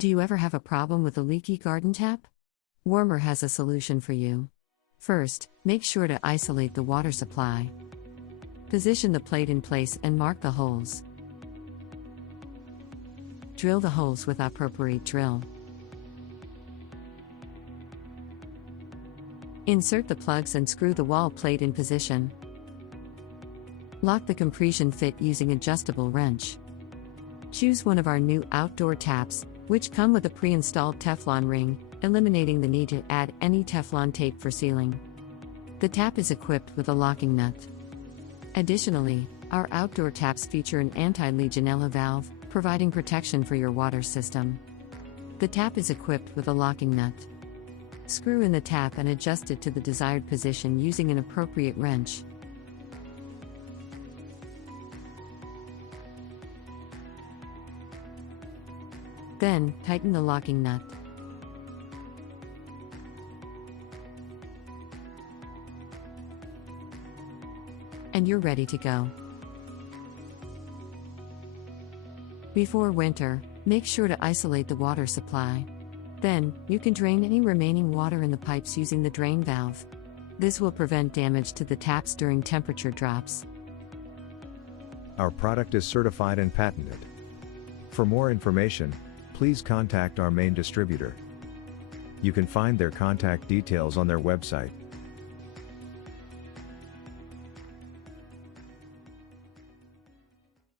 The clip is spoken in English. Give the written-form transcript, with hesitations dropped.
Do you ever have a problem with a leaky garden tap? Wärmer has a solution for you. First, make sure to isolate the water supply. Position the plate in place and mark the holes. Drill the holes with appropriate drill. Insert the plugs and screw the wall plate in position. Lock the compression fit using adjustable wrench. Choose one of our new outdoor taps, which come with a pre-installed Teflon ring, eliminating the need to add any Teflon tape for sealing. The tap is equipped with a locking nut. Additionally, our outdoor taps feature an anti-Legionella valve, providing protection for your water system. The tap is equipped with a locking nut. Screw in the tap and adjust it to the desired position using an appropriate wrench. Then, tighten the locking nut. And you're ready to go. Before winter, make sure to isolate the water supply. Then, you can drain any remaining water in the pipes using the drain valve. This will prevent damage to the taps during temperature drops. Our product is certified and patented. For more information, please contact our main distributor. You can find their contact details on their website.